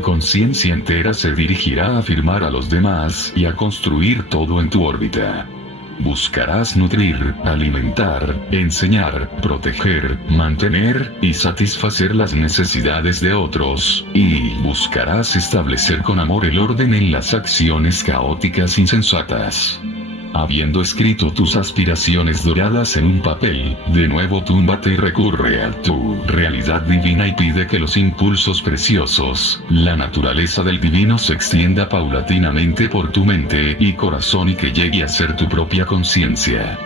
tu conciencia entera se dirigirá a afirmar a los demás y a construir todo en tu órbita. Buscarás nutrir, alimentar, enseñar, proteger, mantener y satisfacer las necesidades de otros, y buscarás establecer con amor el orden en las acciones caóticas insensatas. Habiendo escrito tus aspiraciones doradas en un papel, de nuevo túmbate y recurre a tu realidad divina y pide que los impulsos preciosos, la naturaleza del divino se extienda paulatinamente por tu mente y corazón y que llegue a ser tu propia conciencia.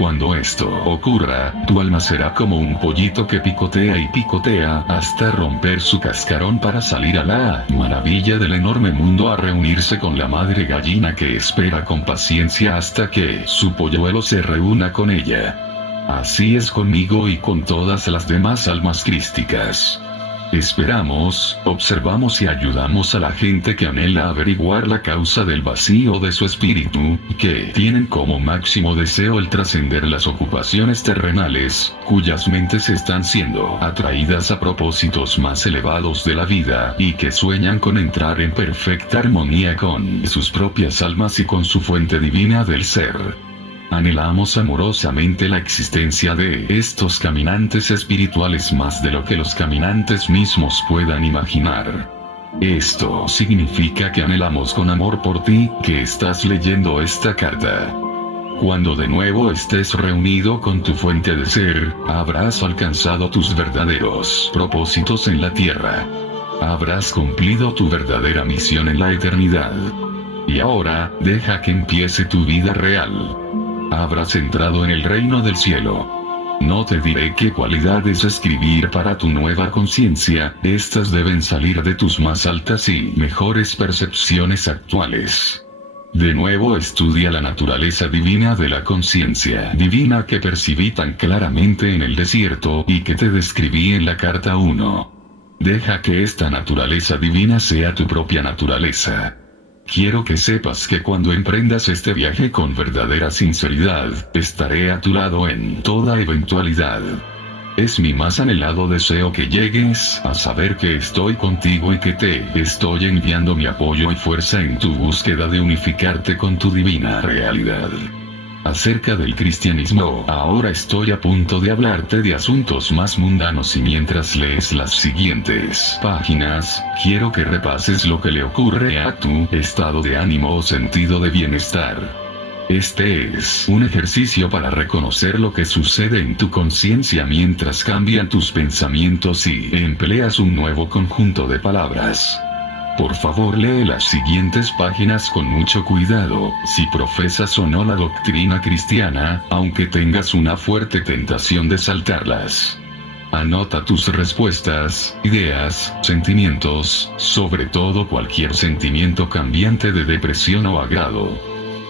Cuando esto ocurra, tu alma será como un pollito que picotea y picotea hasta romper su cascarón para salir a la maravilla del enorme mundo a reunirse con la madre gallina que espera con paciencia hasta que su polluelo se reúna con ella. Así es conmigo y con todas las demás almas crísticas. Esperamos, observamos y ayudamos a la gente que anhela averiguar la causa del vacío de su espíritu, que tienen como máximo deseo el trascender las ocupaciones terrenales, cuyas mentes están siendo atraídas a propósitos más elevados de la vida y que sueñan con entrar en perfecta armonía con sus propias almas y con su fuente divina del ser. Anhelamos amorosamente la existencia de estos caminantes espirituales más de lo que los caminantes mismos puedan imaginar. Esto significa que anhelamos con amor por ti, que estás leyendo esta carta. Cuando de nuevo estés reunido con tu fuente de ser, habrás alcanzado tus verdaderos propósitos en la tierra. Habrás cumplido tu verdadera misión en la eternidad. Y ahora, deja que empiece tu vida real. Habrás entrado en el reino del cielo. No te diré qué cualidades escribir para tu nueva conciencia, estas deben salir de tus más altas y mejores percepciones actuales. De nuevo estudia la naturaleza divina de la conciencia divina que percibí tan claramente en el desierto y que te describí en la carta 1. Deja que esta naturaleza divina sea tu propia naturaleza. Quiero que sepas que cuando emprendas este viaje con verdadera sinceridad, estaré a tu lado en toda eventualidad. Es mi más anhelado deseo que llegues a saber que estoy contigo y que te estoy enviando mi apoyo y fuerza en tu búsqueda de unificarte con tu divina realidad. Acerca del cristianismo, ahora estoy a punto de hablarte de asuntos más mundanos y mientras lees las siguientes páginas, quiero que repases lo que le ocurre a tu estado de ánimo o sentido de bienestar. Este es un ejercicio para reconocer lo que sucede en tu conciencia mientras cambian tus pensamientos y empleas un nuevo conjunto de palabras. Por favor, lee las siguientes páginas con mucho cuidado, si profesas o no la doctrina cristiana, aunque tengas una fuerte tentación de saltarlas. Anota tus respuestas, ideas, sentimientos, sobre todo cualquier sentimiento cambiante de depresión o agrado.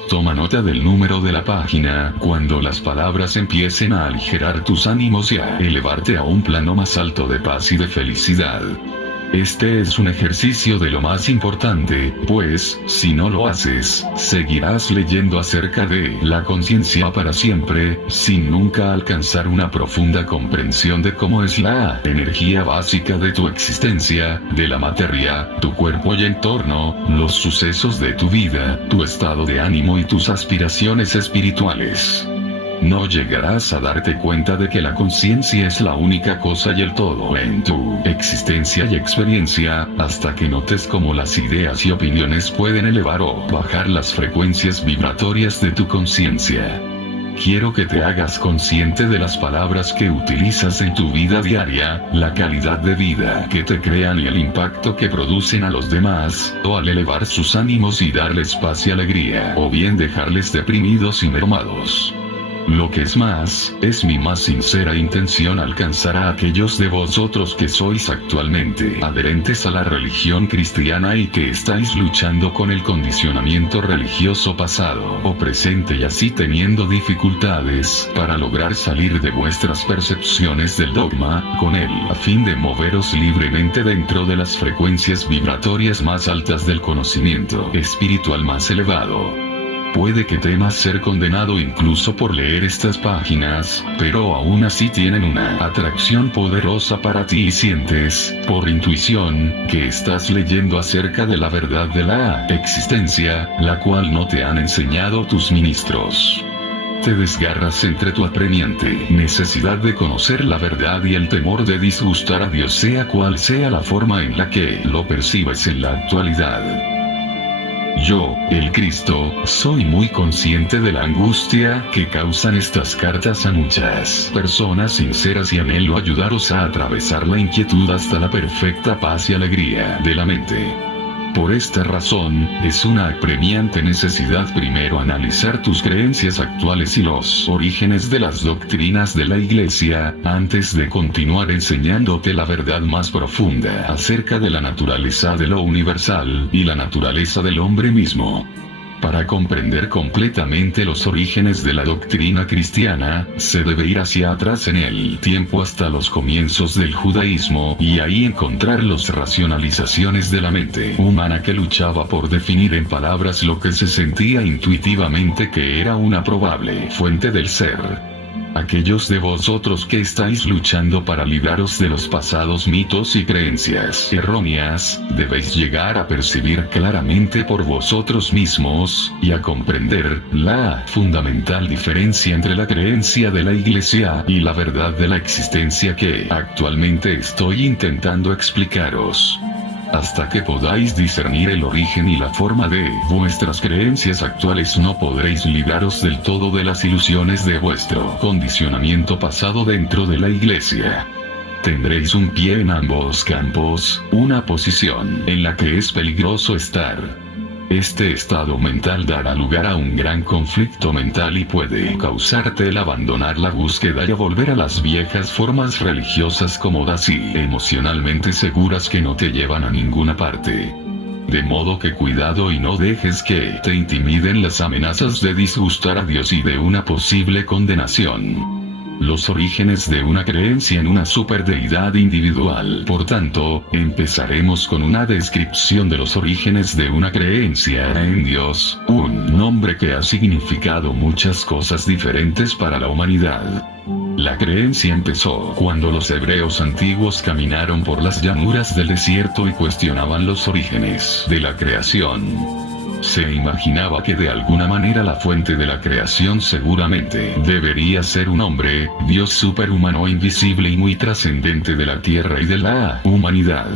Toma nota del número de la página cuando las palabras empiecen a aligerar tus ánimos y a elevarte a un plano más alto de paz y de felicidad. Este es un ejercicio de lo más importante, pues, si no lo haces, seguirás leyendo acerca de la conciencia para siempre, sin nunca alcanzar una profunda comprensión de cómo es la energía básica de tu existencia, de la materia, tu cuerpo y entorno, los sucesos de tu vida, tu estado de ánimo y tus aspiraciones espirituales. No llegarás a darte cuenta de que la conciencia es la única cosa y el todo en tu existencia y experiencia, hasta que notes cómo las ideas y opiniones pueden elevar o bajar las frecuencias vibratorias de tu conciencia. Quiero que te hagas consciente de las palabras que utilizas en tu vida diaria, la calidad de vida que te crean y el impacto que producen a los demás, o al elevar sus ánimos y darles paz y alegría, o bien dejarles deprimidos y mermados. Lo que es más, es mi más sincera intención alcanzar a aquellos de vosotros que sois actualmente adherentes a la religión cristiana y que estáis luchando con el condicionamiento religioso pasado o presente y así teniendo dificultades para lograr salir de vuestras percepciones del dogma, con él a fin de moveros libremente dentro de las frecuencias vibratorias más altas del conocimiento espiritual más elevado. Puede que temas ser condenado incluso por leer estas páginas, pero aún así tienen una atracción poderosa para ti y sientes, por intuición, que estás leyendo acerca de la verdad de la existencia, la cual no te han enseñado tus ministros. Te desgarras entre tu apremiante necesidad de conocer la verdad y el temor de disgustar a Dios, sea cual sea la forma en la que lo percibes en la actualidad. Yo, el Cristo, soy muy consciente de la angustia que causan estas cartas a muchas personas sinceras y anhelo ayudaros a atravesar la inquietud hasta la perfecta paz y alegría de la mente. Por esta razón, es una apremiante necesidad primero analizar tus creencias actuales y los orígenes de las doctrinas de la Iglesia, antes de continuar enseñándote la verdad más profunda acerca de la naturaleza de lo universal y la naturaleza del hombre mismo. Para comprender completamente los orígenes de la doctrina cristiana, se debe ir hacia atrás en el tiempo hasta los comienzos del judaísmo y ahí encontrar las racionalizaciones de la mente humana que luchaba por definir en palabras lo que se sentía intuitivamente que era una probable fuente del ser. Aquellos de vosotros que estáis luchando para libraros de los pasados mitos y creencias erróneas, debéis llegar a percibir claramente por vosotros mismos, y a comprender, la fundamental diferencia entre la creencia de la Iglesia y la verdad de la existencia que actualmente estoy intentando explicaros. Hasta que podáis discernir el origen y la forma de vuestras creencias actuales, no podréis libraros del todo de las ilusiones de vuestro condicionamiento pasado dentro de la Iglesia. Tendréis un pie en ambos campos, una posición en la que es peligroso estar. Este estado mental dará lugar a un gran conflicto mental y puede causarte el abandonar la búsqueda y a volver a las viejas formas religiosas cómodas y emocionalmente seguras que no te llevan a ninguna parte. De modo que cuidado y no dejes que te intimiden las amenazas de disgustar a Dios y de una posible condenación. Los orígenes de una creencia en una superdeidad individual. Por tanto, empezaremos con una descripción de los orígenes de una creencia en Dios, un nombre que ha significado muchas cosas diferentes para la humanidad. La creencia empezó cuando los hebreos antiguos caminaron por las llanuras del desierto y cuestionaban los orígenes de la creación. Se imaginaba que de alguna manera la fuente de la creación seguramente debería ser un hombre, Dios superhumano, invisible y muy trascendente de la tierra y de la humanidad.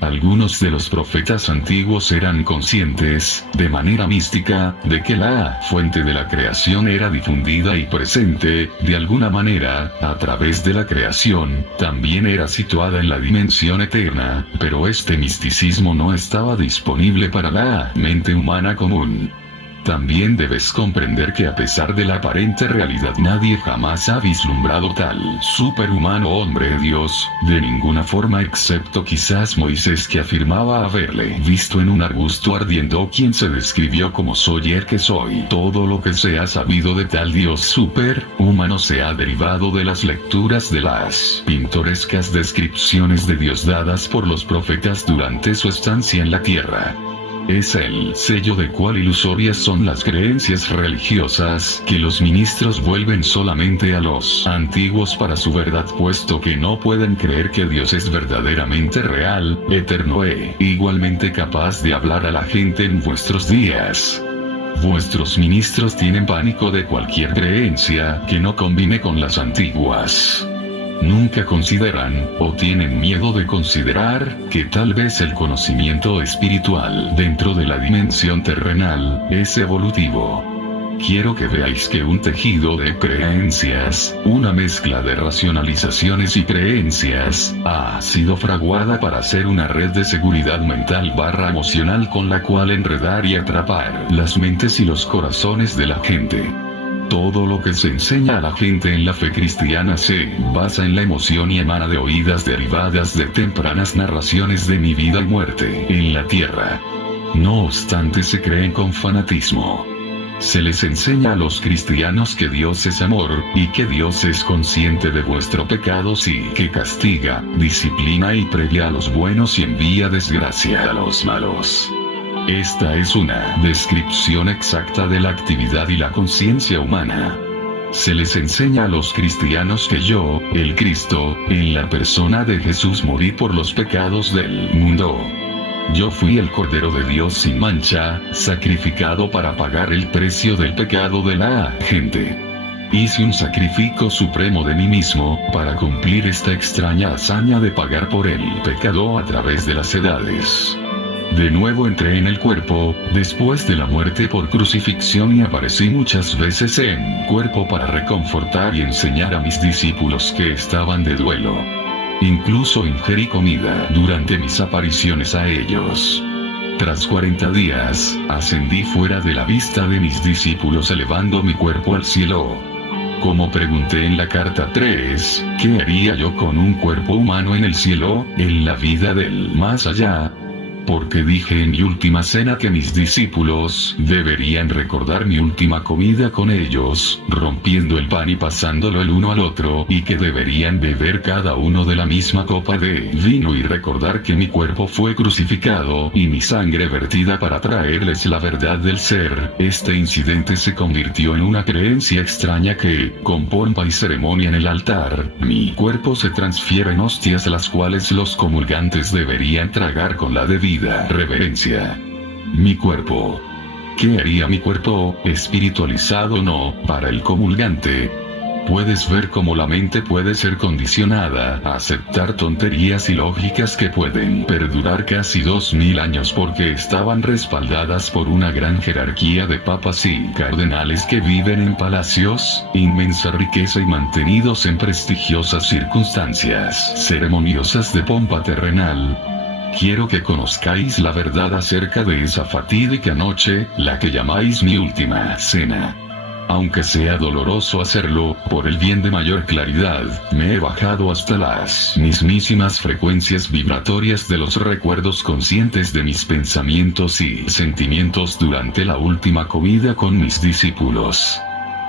Algunos de los profetas antiguos eran conscientes, de manera mística, de que la fuente de la creación era difundida y presente, de alguna manera, a través de la creación, también era situada en la dimensión eterna, pero este misticismo no estaba disponible para la mente humana común. También debes comprender que a pesar de la aparente realidad nadie jamás ha vislumbrado tal superhumano hombre Dios, de ninguna forma excepto quizás Moisés, que afirmaba haberle visto en un arbusto ardiendo, quien se describió como soy el que soy. Todo lo que se ha sabido de tal Dios superhumano se ha derivado de las lecturas de las pintorescas descripciones de Dios dadas por los profetas durante su estancia en la tierra. Es el sello de cuál ilusorias son las creencias religiosas que los ministros vuelven solamente a los antiguos para su verdad, puesto que no pueden creer que Dios es verdaderamente real, eterno e igualmente capaz de hablar a la gente en vuestros días. Vuestros ministros tienen pánico de cualquier creencia que no combine con las antiguas. Nunca consideran, o tienen miedo de considerar, que tal vez el conocimiento espiritual dentro de la dimensión terrenal es evolutivo. Quiero que veáis que un tejido de creencias, una mezcla de racionalizaciones y creencias, ha sido fraguada para ser una red de seguridad mental / emocional con la cual enredar y atrapar las mentes y los corazones de la gente. Todo lo que se enseña a la gente en la fe cristiana se basa en la emoción y emana de oídas derivadas de tempranas narraciones de mi vida y muerte en la tierra. No obstante, se creen con fanatismo. Se les enseña a los cristianos que Dios es amor, y que Dios es consciente de vuestros pecados y que castiga, disciplina y premia a los buenos y envía desgracia a los malos. Esta es una descripción exacta de la actividad y la conciencia humana. Se les enseña a los cristianos que yo, el Cristo, en la persona de Jesús morí por los pecados del mundo. Yo fui el Cordero de Dios sin mancha, sacrificado para pagar el precio del pecado de la gente. Hice un sacrificio supremo de mí mismo, para cumplir esta extraña hazaña de pagar por el pecado a través de las edades. De nuevo entré en el cuerpo, después de la muerte por crucifixión y aparecí muchas veces en cuerpo para reconfortar y enseñar a mis discípulos que estaban de duelo. Incluso ingerí comida durante mis apariciones a ellos. Tras 40 días, ascendí fuera de la vista de mis discípulos elevando mi cuerpo al cielo. Como pregunté en la carta 3, ¿qué haría yo con un cuerpo humano en el cielo, en la vida del más allá? Porque dije en mi última cena que mis discípulos deberían recordar mi última comida con ellos, rompiendo el pan y pasándolo el uno al otro, y que deberían beber cada uno de la misma copa de vino y recordar que mi cuerpo fue crucificado y mi sangre vertida para traerles la verdad del ser. Este incidente se convirtió en una creencia extraña que, con pompa y ceremonia en el altar, mi cuerpo se transfiere en hostias las cuales los comulgantes deberían tragar con la debida reverencia. Mi cuerpo. ¿Qué haría mi cuerpo, espiritualizado o no, para el comulgante? Puedes ver cómo la mente puede ser condicionada a aceptar tonterías ilógicas que pueden perdurar casi 2000 años porque estaban respaldadas por una gran jerarquía de papas y cardenales que viven en palacios, inmensa riqueza y mantenidos en prestigiosas circunstancias ceremoniosas de pompa terrenal. Quiero que conozcáis la verdad acerca de esa fatídica noche, la que llamáis mi última cena. Aunque sea doloroso hacerlo, por el bien de mayor claridad, me he bajado hasta las mismísimas frecuencias vibratorias de los recuerdos conscientes de mis pensamientos y sentimientos durante la última comida con mis discípulos.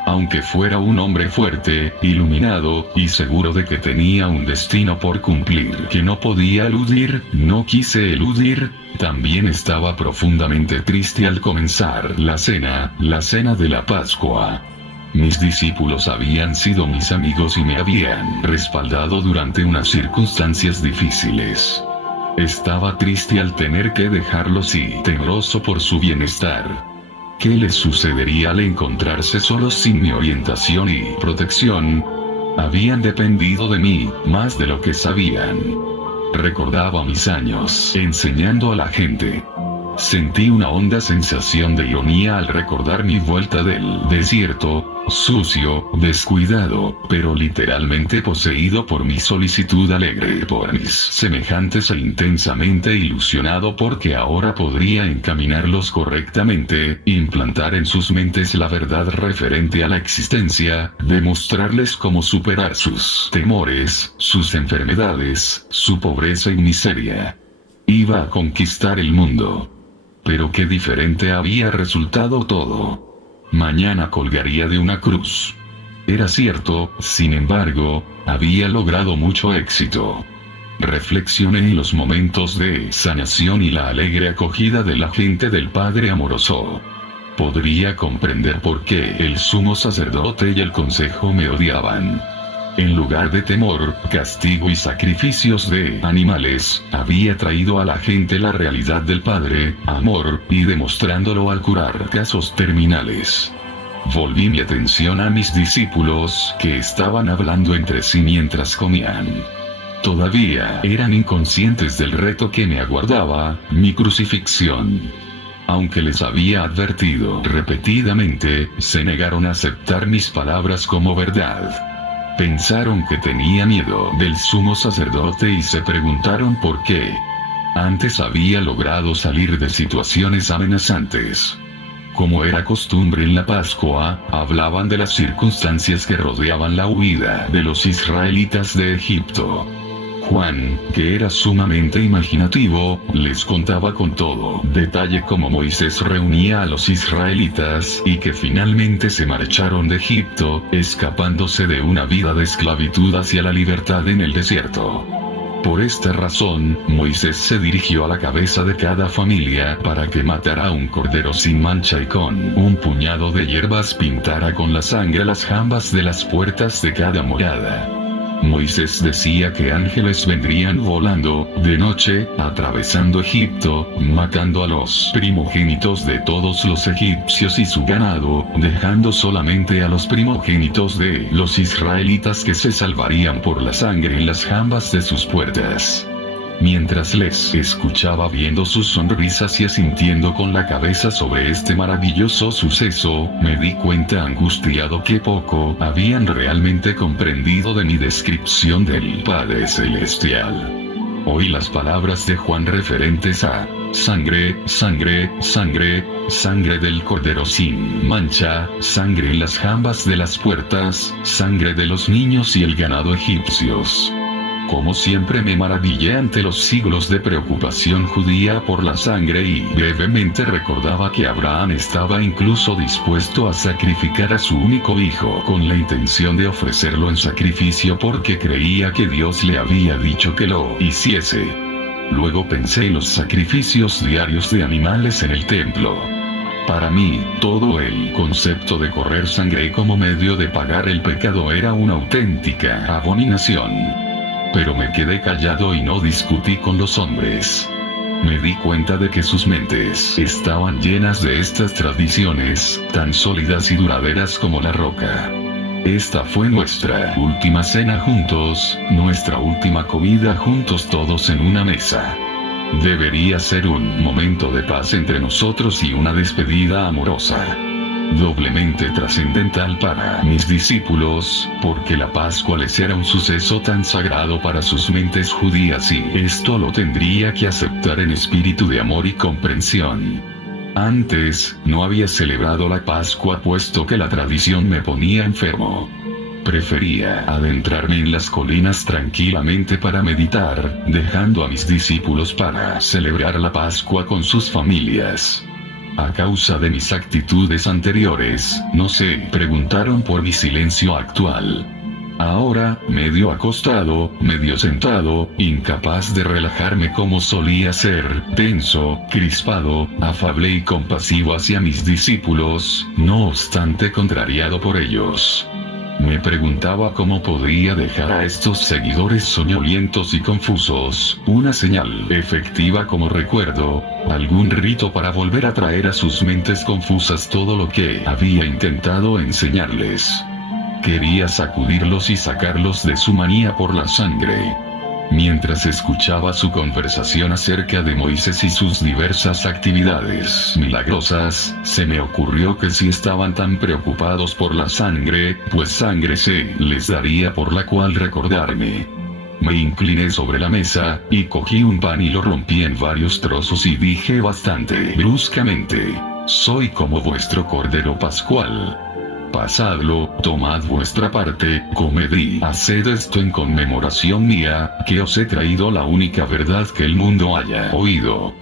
Aunque fuera un hombre fuerte, iluminado, y seguro de que tenía un destino por cumplir que no podía eludir, no quise eludir, también estaba profundamente triste al comenzar la cena de la Pascua. Mis discípulos habían sido mis amigos y me habían respaldado durante unas circunstancias difíciles. Estaba triste al tener que dejarlos y temeroso por su bienestar. ¿Qué les sucedería al encontrarse solos sin mi orientación y protección? Habían dependido de mí, más de lo que sabían. Recordaba mis años enseñando a la gente. Sentí una honda sensación de ironía al recordar mi vuelta del desierto, sucio, descuidado, pero literalmente poseído por mi solicitud alegre por mis semejantes e intensamente ilusionado porque ahora podría encaminarlos correctamente, implantar en sus mentes la verdad referente a la existencia, demostrarles cómo superar sus temores, sus enfermedades, su pobreza y miseria. Iba a conquistar el mundo. Pero qué diferente había resultado todo. Mañana colgaría de una cruz. Era cierto, sin embargo, había logrado mucho éxito. Reflexioné en los momentos de sanación y la alegre acogida de la gente del Padre amoroso. Podría comprender por qué el sumo sacerdote y el consejo me odiaban. En lugar de temor, castigo y sacrificios de animales, había traído a la gente la realidad del Padre, amor, y demostrándolo al curar casos terminales. Volví mi atención a mis discípulos, que estaban hablando entre sí mientras comían. Todavía eran inconscientes del reto que me aguardaba, mi crucifixión. Aunque les había advertido repetidamente, se negaron a aceptar mis palabras como verdad. Pensaron que tenía miedo del sumo sacerdote y se preguntaron por qué. Antes había logrado salir de situaciones amenazantes. Como era costumbre en la Pascua, hablaban de las circunstancias que rodeaban la huida de los israelitas de Egipto. Juan, que era sumamente imaginativo, les contaba con todo detalle cómo Moisés reunía a los israelitas y que finalmente se marcharon de Egipto, escapándose de una vida de esclavitud hacia la libertad en el desierto. Por esta razón, Moisés se dirigió a la cabeza de cada familia para que matara un cordero sin mancha y con un puñado de hierbas pintara con la sangre las jambas de las puertas de cada morada. Moisés decía que ángeles vendrían volando, de noche, atravesando Egipto, matando a los primogénitos de todos los egipcios y su ganado, dejando solamente a los primogénitos de los israelitas que se salvarían por la sangre en las jambas de sus puertas. Mientras les escuchaba viendo sus sonrisas y asintiendo con la cabeza sobre este maravilloso suceso, me di cuenta angustiado que poco habían realmente comprendido de mi descripción del Padre Celestial. Oí las palabras de Juan referentes a sangre, sangre, sangre, sangre del cordero sin mancha, sangre en las jambas de las puertas, sangre de los niños y el ganado egipcios. Como siempre me maravillé ante los siglos de preocupación judía por la sangre y brevemente recordaba que Abraham estaba incluso dispuesto a sacrificar a su único hijo con la intención de ofrecerlo en sacrificio porque creía que Dios le había dicho que lo hiciese. Luego pensé en los sacrificios diarios de animales en el templo. Para mí, todo el concepto de correr sangre como medio de pagar el pecado era una auténtica abominación. Pero me quedé callado y no discutí con los hombres. Me di cuenta de que sus mentes estaban llenas de estas tradiciones, tan sólidas y duraderas como la roca. Esta fue nuestra última cena juntos, nuestra última comida juntos todos en una mesa. Debería ser un momento de paz entre nosotros y una despedida amorosa. Doblemente trascendental para mis discípulos, porque la Pascua les era un suceso tan sagrado para sus mentes judías y esto lo tendría que aceptar en espíritu de amor y comprensión. Antes, no había celebrado la Pascua puesto que la tradición me ponía enfermo. Prefería adentrarme en las colinas tranquilamente para meditar, dejando a mis discípulos para celebrar la Pascua con sus familias. A causa de mis actitudes anteriores, no se preguntaron por mi silencio actual. Ahora, medio acostado, medio sentado, incapaz de relajarme como solía ser, tenso, crispado, afable y compasivo hacia mis discípulos, no obstante contrariado por ellos. Me preguntaba cómo podría dejar a estos seguidores soñolientos y confusos, una señal efectiva como recuerdo, algún rito para volver a traer a sus mentes confusas todo lo que había intentado enseñarles. Quería sacudirlos y sacarlos de su manía por la sangre. Mientras escuchaba su conversación acerca de Moisés y sus diversas actividades milagrosas, se me ocurrió que si estaban tan preocupados por la sangre, pues sangre se les daría por la cual recordarme. Me incliné sobre la mesa, y cogí un pan y lo rompí en varios trozos y dije bastante bruscamente: soy como vuestro cordero pascual. Pasadlo, tomad vuestra parte, comed y haced esto en conmemoración mía, que os he traído la única verdad que el mundo haya oído.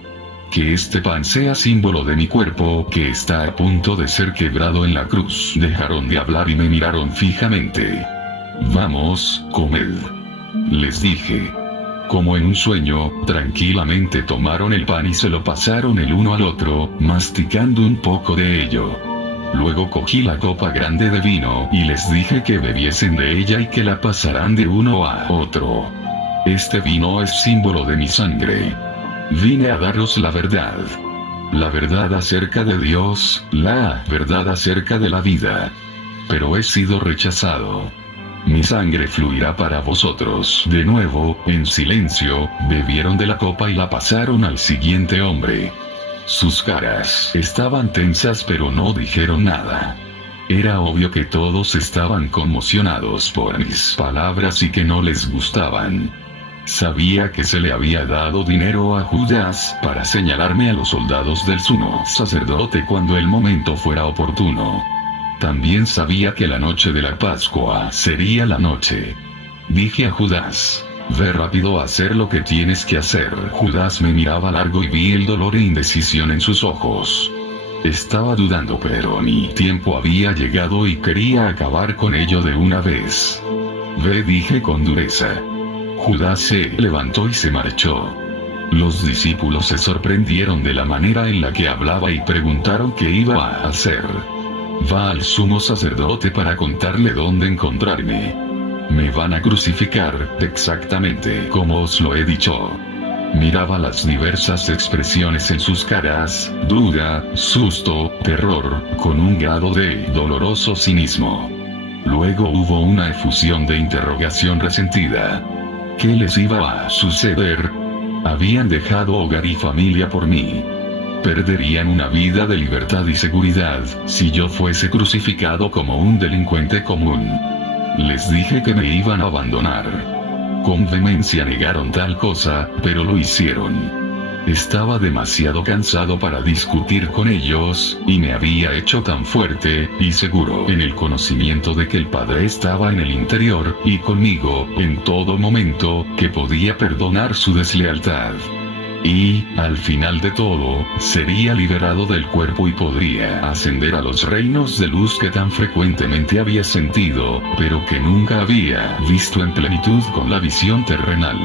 Que este pan sea símbolo de mi cuerpo, que está a punto de ser quebrado en la cruz. Dejaron de hablar y me miraron fijamente. Vamos, comed, les dije. Como en un sueño, tranquilamente tomaron el pan y se lo pasaron el uno al otro, masticando un poco de ello. Luego cogí la copa grande de vino y les dije que bebiesen de ella y que la pasarán de uno a otro. Este vino es símbolo de mi sangre. Vine a daros la verdad. La verdad acerca de Dios, la verdad acerca de la vida. Pero he sido rechazado. Mi sangre fluirá para vosotros. De nuevo, en silencio, bebieron de la copa y la pasaron al siguiente hombre. Sus caras estaban tensas pero no dijeron nada. Era obvio que todos estaban conmocionados por mis palabras y que no les gustaban. Sabía que se le había dado dinero a Judas para señalarme a los soldados del sumo sacerdote cuando el momento fuera oportuno. También sabía que la noche de la Pascua sería la noche. Dije a Judas: ve rápido a hacer lo que tienes que hacer. Judas me miraba largo y vi el dolor e indecisión en sus ojos. Estaba dudando, pero mi tiempo había llegado y quería acabar con ello de una vez. Ve, dije con dureza. Judas se levantó y se marchó. Los discípulos se sorprendieron de la manera en la que hablaba y preguntaron qué iba a hacer. Va al sumo sacerdote para contarle dónde encontrarme. Me van a crucificar, exactamente como os lo he dicho. Miraba las diversas expresiones en sus caras, duda, susto, terror, con un grado de doloroso cinismo. Luego hubo una efusión de interrogación resentida. ¿Qué les iba a suceder? Habían dejado hogar y familia por mí. Perderían una vida de libertad y seguridad, si yo fuese crucificado como un delincuente común. Les dije que me iban a abandonar. Con vehemencia negaron tal cosa, pero lo hicieron. Estaba demasiado cansado para discutir con ellos, y me había hecho tan fuerte y seguro en el conocimiento de que el Padre estaba en el interior, y conmigo, en todo momento, que podía perdonar su deslealtad. Y, al final de todo, sería liberado del cuerpo y podría ascender a los reinos de luz que tan frecuentemente había sentido, pero que nunca había visto en plenitud con la visión terrenal.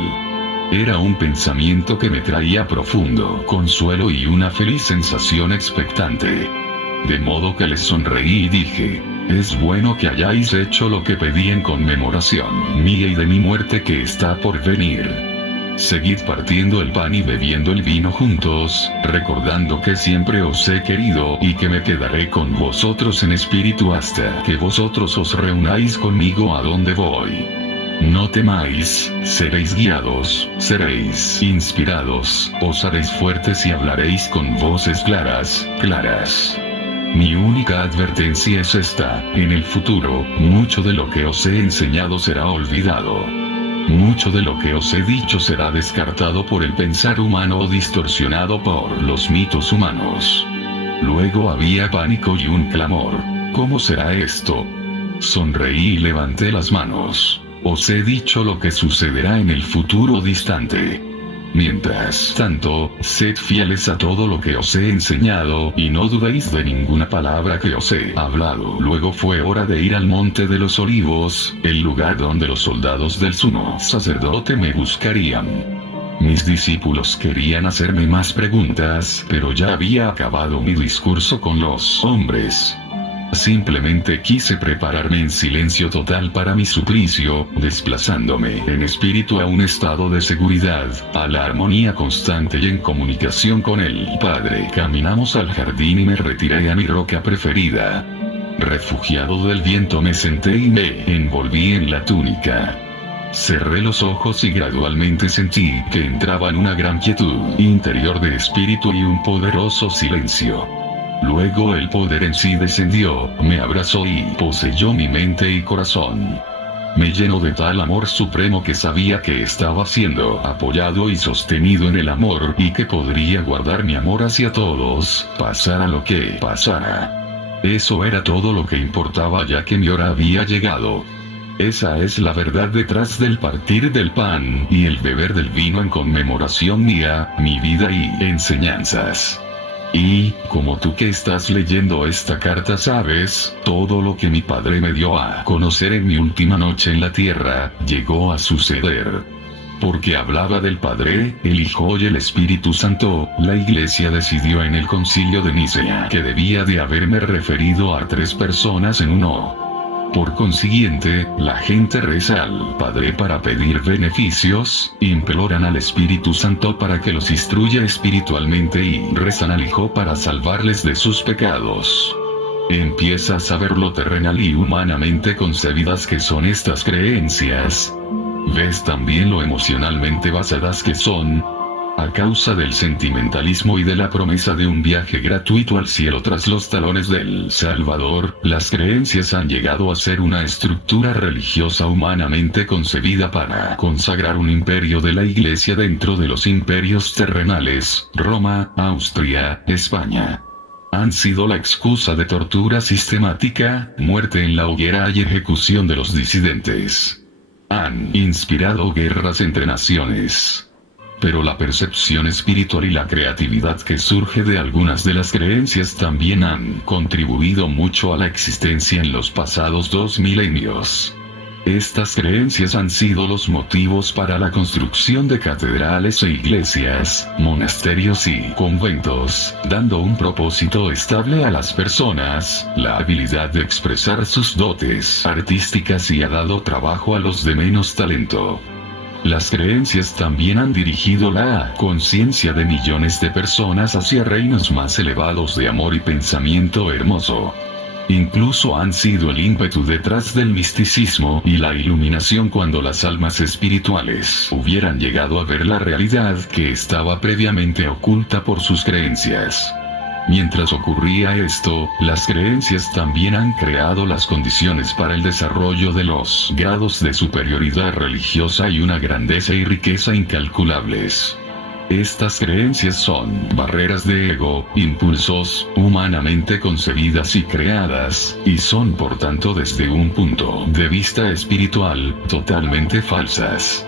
Era un pensamiento que me traía profundo consuelo y una feliz sensación expectante. De modo que les sonreí y dije: es bueno que hayáis hecho lo que pedí en conmemoración mía y de mi muerte que está por venir. Seguid partiendo el pan y bebiendo el vino juntos, recordando que siempre os he querido y que me quedaré con vosotros en espíritu hasta que vosotros os reunáis conmigo a donde voy. No temáis, seréis guiados, seréis inspirados, os haréis fuertes y hablaréis con voces claras. Mi única advertencia es esta: en el futuro, mucho de lo que os he enseñado será olvidado. Mucho de lo que os he dicho será descartado por el pensar humano o distorsionado por los mitos humanos. Luego había pánico y un clamor: ¿cómo será esto? Sonreí y levanté las manos. Os he dicho lo que sucederá en el futuro distante. Mientras tanto, sed fieles a todo lo que os he enseñado, y no dudéis de ninguna palabra que os he hablado. Luego fue hora de ir al Monte de los Olivos, el lugar donde los soldados del sumo sacerdote me buscarían. Mis discípulos querían hacerme más preguntas, pero ya había acabado mi discurso con los hombres. Simplemente quise prepararme en silencio total para mi suplicio, desplazándome en espíritu a un estado de seguridad, a la armonía constante y en comunicación con el Padre. Caminamos al jardín y me retiré a mi roca preferida. Refugiado del viento me senté y me envolví en la túnica. Cerré los ojos y gradualmente sentí que entraba en una gran quietud interior de espíritu y un poderoso silencio. Luego el poder en sí descendió, me abrazó y poseyó mi mente y corazón. Me llenó de tal amor supremo que sabía que estaba siendo apoyado y sostenido en el amor y que podría guardar mi amor hacia todos, pasara lo que pasara. Eso era todo lo que importaba, ya que mi hora había llegado. Esa es la verdad detrás del partir del pan y el beber del vino en conmemoración mía, mi vida y enseñanzas. Y, como tú que estás leyendo esta carta sabes, todo lo que mi Padre me dio a conocer en mi última noche en la tierra, llegó a suceder. Porque hablaba del Padre, el Hijo y el Espíritu Santo, la Iglesia decidió en el Concilio de Nicea que debía de haberme referido a 3 personas en uno. Por consiguiente, la gente reza al Padre para pedir beneficios, imploran al Espíritu Santo para que los instruya espiritualmente y rezan al Hijo para salvarles de sus pecados. Empiezas a ver lo terrenal y humanamente concebidas que son estas creencias. Ves también lo emocionalmente basadas que son. A causa del sentimentalismo y de la promesa de un viaje gratuito al cielo tras los talones del Salvador, las creencias han llegado a ser una estructura religiosa humanamente concebida para consagrar un imperio de la Iglesia dentro de los imperios terrenales: Roma, Austria, España. Han sido la excusa de tortura sistemática, muerte en la hoguera y ejecución de los disidentes. Han inspirado guerras entre naciones. Pero la percepción espiritual y la creatividad que surge de algunas de las creencias también han contribuido mucho a la existencia en los pasados 2 milenios. Estas creencias han sido los motivos para la construcción de catedrales e iglesias, monasterios y conventos, dando un propósito estable a las personas, la habilidad de expresar sus dotes artísticas y ha dado trabajo a los de menos talento. Las creencias también han dirigido la conciencia de millones de personas hacia reinos más elevados de amor y pensamiento hermoso. Incluso han sido el ímpetu detrás del misticismo y la iluminación cuando las almas espirituales hubieran llegado a ver la realidad que estaba previamente oculta por sus creencias. Mientras ocurría esto, las creencias también han creado las condiciones para el desarrollo de los grados de superioridad religiosa y una grandeza y riqueza incalculables. Estas creencias son barreras de ego, impulsos, humanamente concebidas y creadas, y son por tanto desde un punto de vista espiritual, totalmente falsas.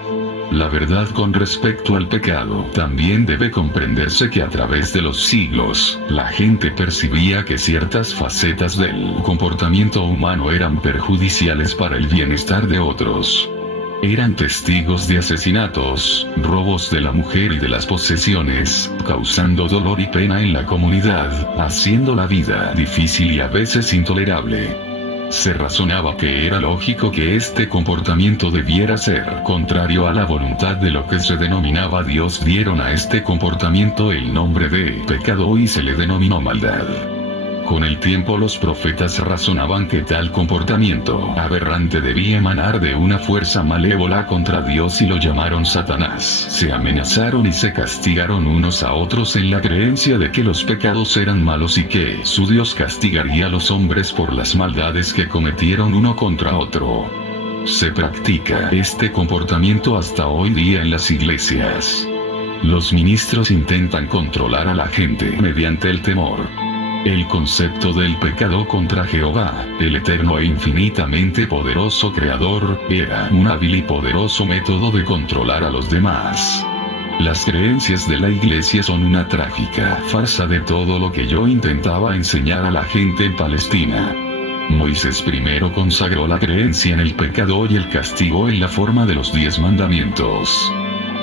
La verdad con respecto al pecado también debe comprenderse que a través de los siglos, la gente percibía que ciertas facetas del comportamiento humano eran perjudiciales para el bienestar de otros. Eran testigos de asesinatos, robos de la mujer y de las posesiones, causando dolor y pena en la comunidad, haciendo la vida difícil y a veces intolerable. Se razonaba que era lógico que este comportamiento debiera ser contrario a la voluntad de lo que se denominaba Dios. Dieron a este comportamiento el nombre de pecado y se le denominó maldad. Con el tiempo los profetas razonaban que tal comportamiento aberrante debía emanar de una fuerza malévola contra Dios y lo llamaron Satanás. Se amenazaron y se castigaron unos a otros en la creencia de que los pecados eran malos y que su Dios castigaría a los hombres por las maldades que cometieron uno contra otro. Se practica este comportamiento hasta hoy día en las iglesias. Los ministros intentan controlar a la gente mediante el temor. El concepto del pecado contra Jehová, el eterno e infinitamente poderoso Creador, era un hábil y poderoso método de controlar a los demás. Las creencias de la iglesia son una trágica farsa de todo lo que yo intentaba enseñar a la gente en Palestina. Moisés primero consagró la creencia en el pecado y el castigo en la forma de los 10 mandamientos.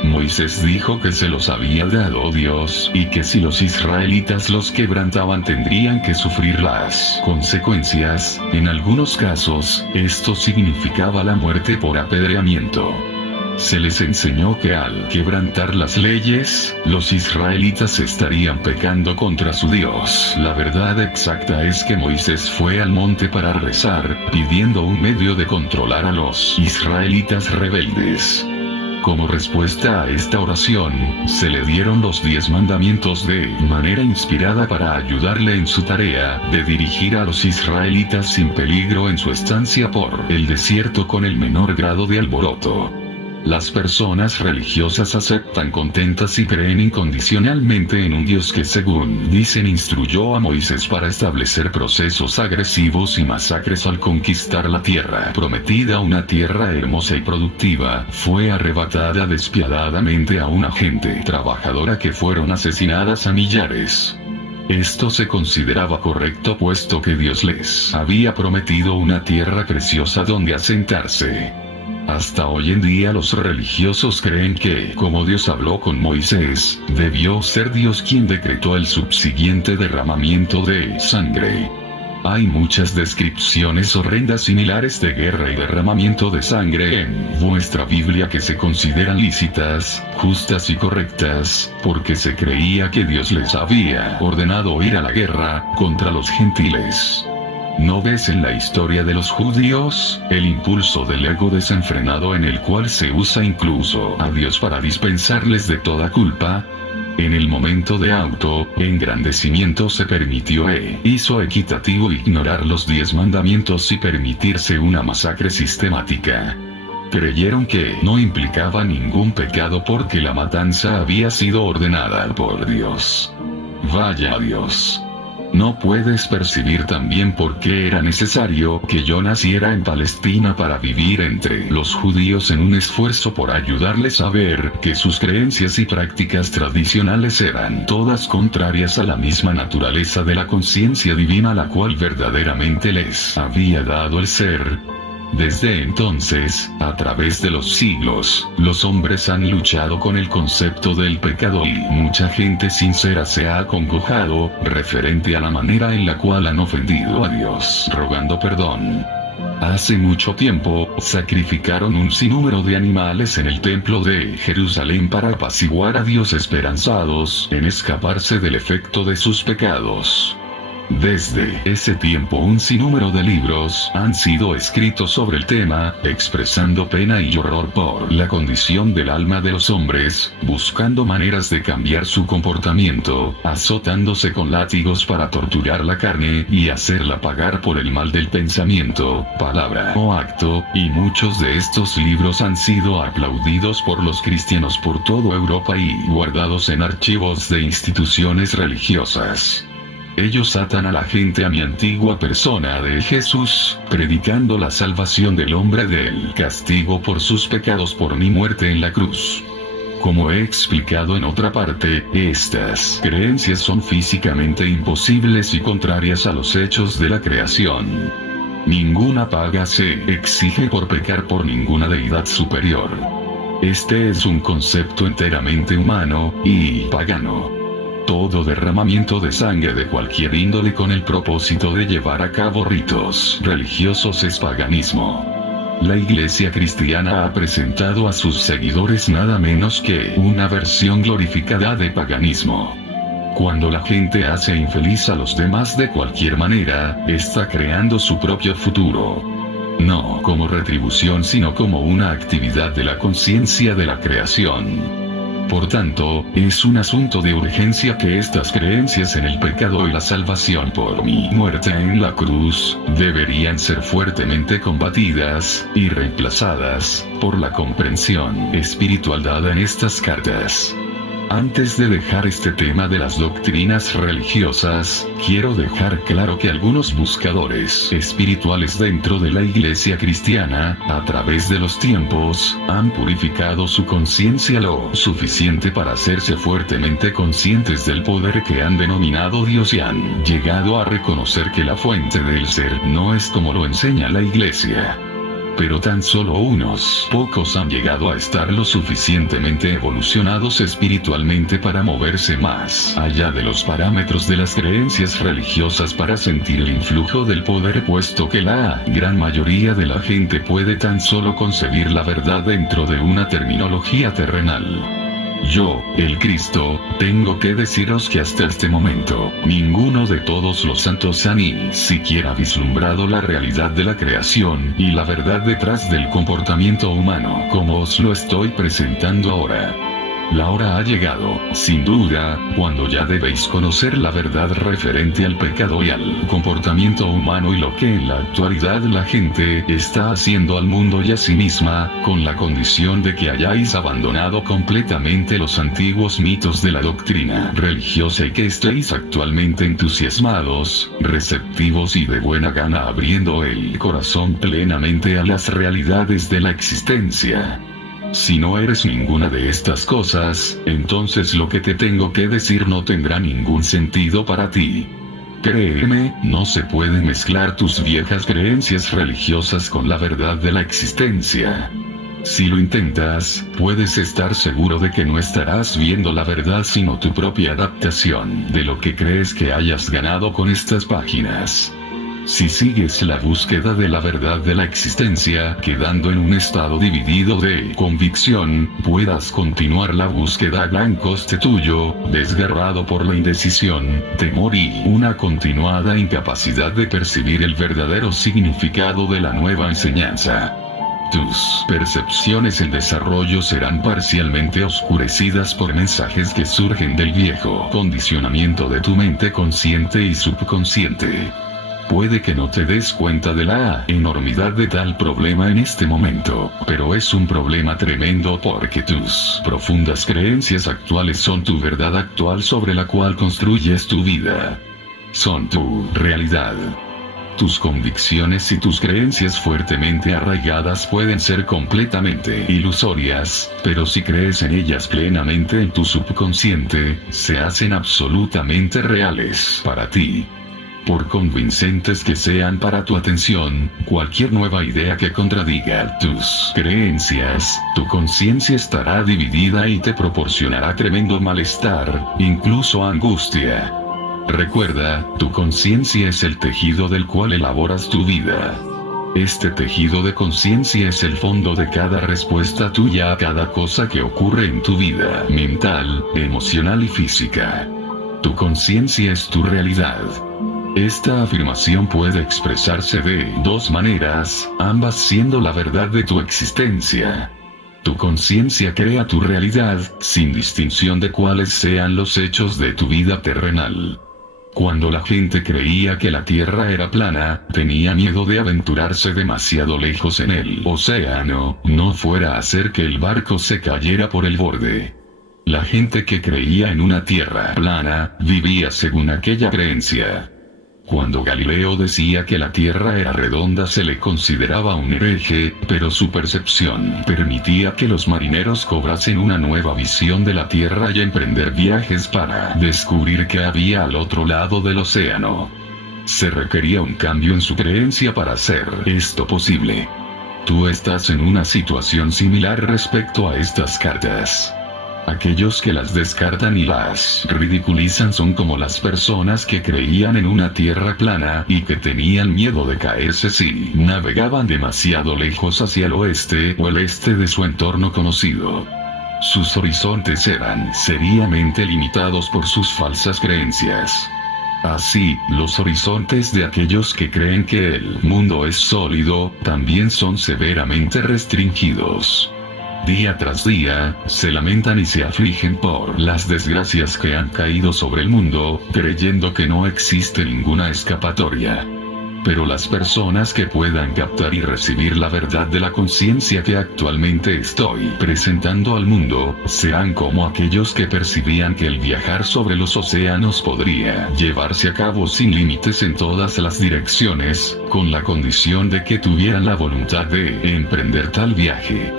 Moisés dijo que se los había dado Dios, y que si los israelitas los quebrantaban tendrían que sufrir las consecuencias. En algunos casos, esto significaba la muerte por apedreamiento. Se les enseñó que al quebrantar las leyes, los israelitas estarían pecando contra su Dios. La verdad exacta es que Moisés fue al monte para rezar, pidiendo un medio de controlar a los israelitas rebeldes. Como respuesta a esta oración, se le dieron los 10 mandamientos de manera inspirada para ayudarle en su tarea de dirigir a los israelitas sin peligro en su estancia por el desierto con el menor grado de alboroto. Las personas religiosas aceptan contentas y creen incondicionalmente en un Dios que, según dicen, instruyó a Moisés para establecer procesos agresivos y masacres al conquistar la tierra prometida. Una tierra hermosa y productiva fue arrebatada despiadadamente a una gente trabajadora que fueron asesinadas a millares. Esto se consideraba correcto puesto que Dios les había prometido una tierra preciosa donde asentarse. Hasta hoy en día los religiosos creen que, como Dios habló con Moisés, debió ser Dios quien decretó el subsiguiente derramamiento de sangre. Hay muchas descripciones horrendas similares de guerra y derramamiento de sangre en vuestra Biblia que se consideran lícitas, justas y correctas, porque se creía que Dios les había ordenado ir a la guerra contra los gentiles. ¿No ves en la historia de los judíos, el impulso del ego desenfrenado en el cual se usa incluso a Dios para dispensarles de toda culpa? En el momento de engrandecimiento se permitió e hizo equitativo ignorar los 10 mandamientos y permitirse una masacre sistemática. Creyeron que no implicaba ningún pecado porque la matanza había sido ordenada por Dios. Vaya Dios. ¿No puedes percibir también por qué era necesario que yo naciera en Palestina para vivir entre los judíos en un esfuerzo por ayudarles a ver que sus creencias y prácticas tradicionales eran todas contrarias a la misma naturaleza de la conciencia divina la cual verdaderamente les había dado el ser? Desde entonces, a través de los siglos, los hombres han luchado con el concepto del pecado y mucha gente sincera se ha acongojado, referente a la manera en la cual han ofendido a Dios, rogando perdón. Hace mucho tiempo, sacrificaron un sinnúmero de animales en el templo de Jerusalén para apaciguar a Dios, esperanzados en escaparse del efecto de sus pecados. Desde ese tiempo un sinnúmero de libros han sido escritos sobre el tema, expresando pena y horror por la condición del alma de los hombres, buscando maneras de cambiar su comportamiento, azotándose con látigos para torturar la carne y hacerla pagar por el mal del pensamiento, palabra o acto, y muchos de estos libros han sido aplaudidos por los cristianos por toda Europa y guardados en archivos de instituciones religiosas. Ellos atan a la gente a mi antigua persona de Jesús, predicando la salvación del hombre del castigo por sus pecados por mi muerte en la cruz. Como he explicado en otra parte, estas creencias son físicamente imposibles y contrarias a los hechos de la creación. Ninguna paga se exige por pecar por ninguna deidad superior. Este es un concepto enteramente humano y pagano. Todo derramamiento de sangre de cualquier índole con el propósito de llevar a cabo ritos religiosos es paganismo. La Iglesia cristiana ha presentado a sus seguidores nada menos que una versión glorificada de paganismo. Cuando la gente hace infeliz a los demás de cualquier manera, está creando su propio futuro. No como retribución, sino como una actividad de la conciencia de la creación. Por tanto, es un asunto de urgencia que estas creencias en el pecado y la salvación por mi muerte en la cruz, deberían ser fuertemente combatidas, y reemplazadas, por la comprensión espiritual dada en estas cartas. Antes de dejar este tema de las doctrinas religiosas, quiero dejar claro que algunos buscadores espirituales dentro de la Iglesia cristiana, a través de los tiempos, han purificado su conciencia lo suficiente para hacerse fuertemente conscientes del poder que han denominado Dios y han llegado a reconocer que la fuente del ser no es como lo enseña la Iglesia. Pero tan solo unos pocos han llegado a estar lo suficientemente evolucionados espiritualmente para moverse más allá de los parámetros de las creencias religiosas para sentir el influjo del poder, puesto que la gran mayoría de la gente puede tan solo concebir la verdad dentro de una terminología terrenal. Yo, el Cristo, tengo que deciros que hasta este momento, ninguno de todos los santos ha ni siquiera vislumbrado la realidad de la creación y la verdad detrás del comportamiento humano, como os lo estoy presentando ahora. La hora ha llegado, sin duda, cuando ya debéis conocer la verdad referente al pecado y al comportamiento humano y lo que en la actualidad la gente está haciendo al mundo y a sí misma, con la condición de que hayáis abandonado completamente los antiguos mitos de la doctrina religiosa y que estéis actualmente entusiasmados, receptivos y de buena gana abriendo el corazón plenamente a las realidades de la existencia. Si no eres ninguna de estas cosas, entonces lo que te tengo que decir no tendrá ningún sentido para ti. Créeme, no se pueden mezclar tus viejas creencias religiosas con la verdad de la existencia. Si lo intentas, puedes estar seguro de que no estarás viendo la verdad sino tu propia adaptación de lo que crees que hayas ganado con estas páginas. Si sigues la búsqueda de la verdad de la existencia, quedando en un estado dividido de convicción, puedas continuar la búsqueda a gran coste tuyo, desgarrado por la indecisión, temor y una continuada incapacidad de percibir el verdadero significado de la nueva enseñanza. Tus percepciones en desarrollo serán parcialmente oscurecidas por mensajes que surgen del viejo condicionamiento de tu mente consciente y subconsciente. Puede que no te des cuenta de la enormidad de tal problema en este momento, pero es un problema tremendo porque tus profundas creencias actuales son tu verdad actual sobre la cual construyes tu vida. Son tu realidad. Tus convicciones y tus creencias fuertemente arraigadas pueden ser completamente ilusorias, pero si crees en ellas plenamente en tu subconsciente, se hacen absolutamente reales para ti. Por convincentes que sean para tu atención, cualquier nueva idea que contradiga tus creencias, tu conciencia estará dividida y te proporcionará tremendo malestar, incluso angustia. Recuerda, tu conciencia es el tejido del cual elaboras tu vida. Este tejido de conciencia es el fondo de cada respuesta tuya a cada cosa que ocurre en tu vida mental, emocional y física. Tu conciencia es tu realidad. Esta afirmación puede expresarse de dos maneras, ambas siendo la verdad de tu existencia. Tu conciencia crea tu realidad, sin distinción de cuáles sean los hechos de tu vida terrenal. Cuando la gente creía que la Tierra era plana, tenía miedo de aventurarse demasiado lejos en el océano, no fuera a hacer que el barco se cayera por el borde. La gente que creía en una Tierra plana, vivía según aquella creencia. Cuando Galileo decía que la Tierra era redonda se le consideraba un hereje, pero su percepción permitía que los marineros cobrasen una nueva visión de la Tierra y emprender viajes para descubrir qué había al otro lado del océano. Se requería un cambio en su creencia para hacer esto posible. Tú estás en una situación similar respecto a estas cartas. Aquellos que las descartan y las ridiculizan son como las personas que creían en una tierra plana y que tenían miedo de caerse si navegaban demasiado lejos hacia el oeste o el este de su entorno conocido. Sus horizontes eran seriamente limitados por sus falsas creencias. Así, los horizontes de aquellos que creen que el mundo es sólido, también son severamente restringidos. Día tras día, se lamentan y se afligen por las desgracias que han caído sobre el mundo, creyendo que no existe ninguna escapatoria. Pero las personas que puedan captar y recibir la verdad de la conciencia que actualmente estoy presentando al mundo, serán como aquellos que percibían que el viajar sobre los océanos podría llevarse a cabo sin límites en todas las direcciones, con la condición de que tuvieran la voluntad de emprender tal viaje.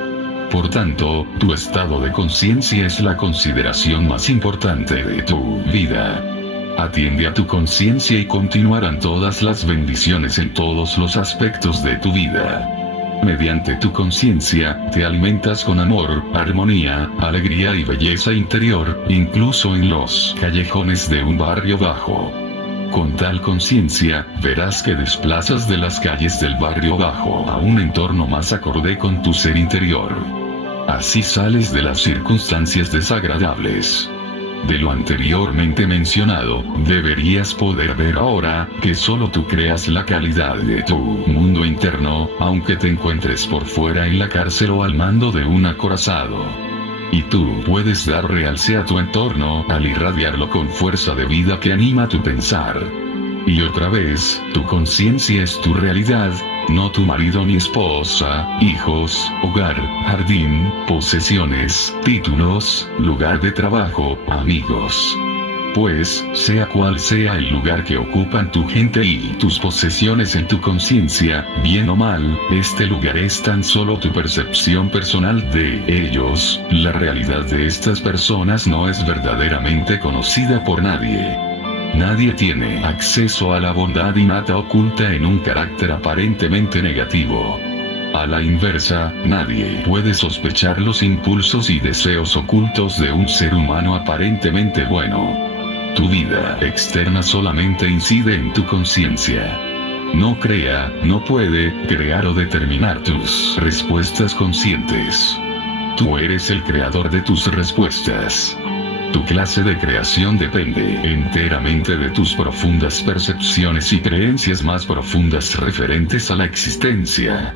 Por tanto, tu estado de conciencia es la consideración más importante de tu vida. Atiende a tu conciencia y continuarán todas las bendiciones en todos los aspectos de tu vida. Mediante tu conciencia, te alimentas con amor, armonía, alegría y belleza interior, incluso en los callejones de un barrio bajo. Con tal conciencia, verás que desplazas de las calles del barrio bajo a un entorno más acorde con tu ser interior. Así sales de las circunstancias desagradables. De lo anteriormente mencionado, deberías poder ver ahora, que solo tú creas la calidad de tu mundo interno, aunque te encuentres por fuera en la cárcel o al mando de un acorazado. Y tú puedes dar realce a tu entorno al irradiarlo con fuerza de vida que anima tu pensar. Y otra vez, tu conciencia es tu realidad, no tu marido ni esposa, hijos, hogar, jardín, posesiones, títulos, lugar de trabajo, amigos. Pues, sea cual sea el lugar que ocupan tu gente y tus posesiones en tu conciencia, bien o mal, este lugar es tan solo tu percepción personal de ellos, la realidad de estas personas no es verdaderamente conocida por nadie. Nadie tiene acceso a la bondad innata oculta en un carácter aparentemente negativo. A la inversa, nadie puede sospechar los impulsos y deseos ocultos de un ser humano aparentemente bueno. Tu vida externa solamente incide en tu conciencia. No crea, no puede crear o determinar tus respuestas conscientes. Tú eres el creador de tus respuestas. Tu clase de creación depende enteramente de tus profundas percepciones y creencias más profundas referentes a la existencia.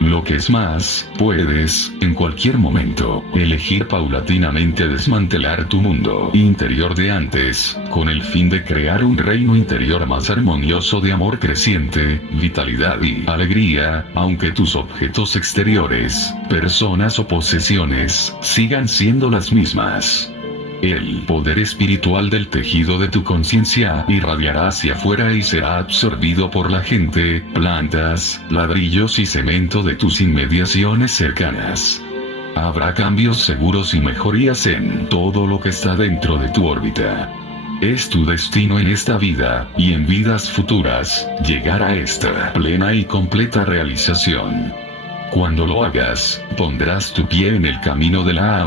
Lo que es más, puedes, en cualquier momento, elegir paulatinamente desmantelar tu mundo interior de antes, con el fin de crear un reino interior más armonioso de amor creciente, vitalidad y alegría, aunque tus objetos exteriores, personas o posesiones, sigan siendo las mismas. El poder espiritual del tejido de tu conciencia irradiará hacia afuera y será absorbido por la gente, plantas, ladrillos y cemento de tus inmediaciones cercanas. Habrá cambios seguros y mejorías en todo lo que está dentro de tu órbita. Es tu destino en esta vida, y en vidas futuras, llegar a esta plena y completa realización. Cuando lo hagas, pondrás tu pie en el camino de la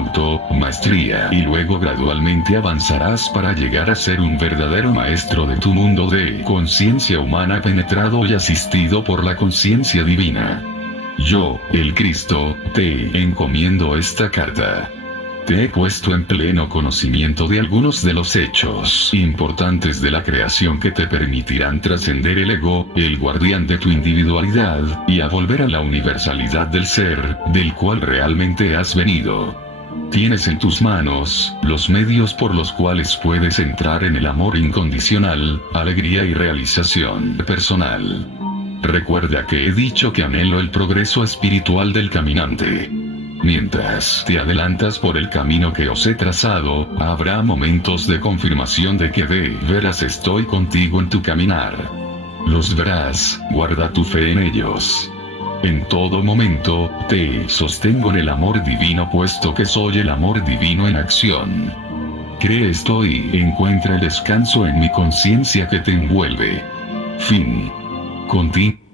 maestría y luego gradualmente avanzarás para llegar a ser un verdadero maestro de tu mundo de conciencia humana penetrado y asistido por la conciencia divina. Yo, el Cristo, te encomiendo esta carta. Te he puesto en pleno conocimiento de algunos de los hechos importantes de la creación que te permitirán trascender el ego, el guardián de tu individualidad, y a volver a la universalidad del ser, del cual realmente has venido. Tienes en tus manos los medios por los cuales puedes entrar en el amor incondicional, alegría y realización personal. Recuerda que he dicho que anhelo el progreso espiritual del caminante. Mientras te adelantas por el camino que os he trazado, habrá momentos de confirmación de que de veras estoy contigo en tu caminar. Los verás, guarda tu fe en ellos. En todo momento, te sostengo en el amor divino puesto que soy el amor divino en acción. Cree esto y encuentra el descanso en mi conciencia que te envuelve. Fin. Continúa.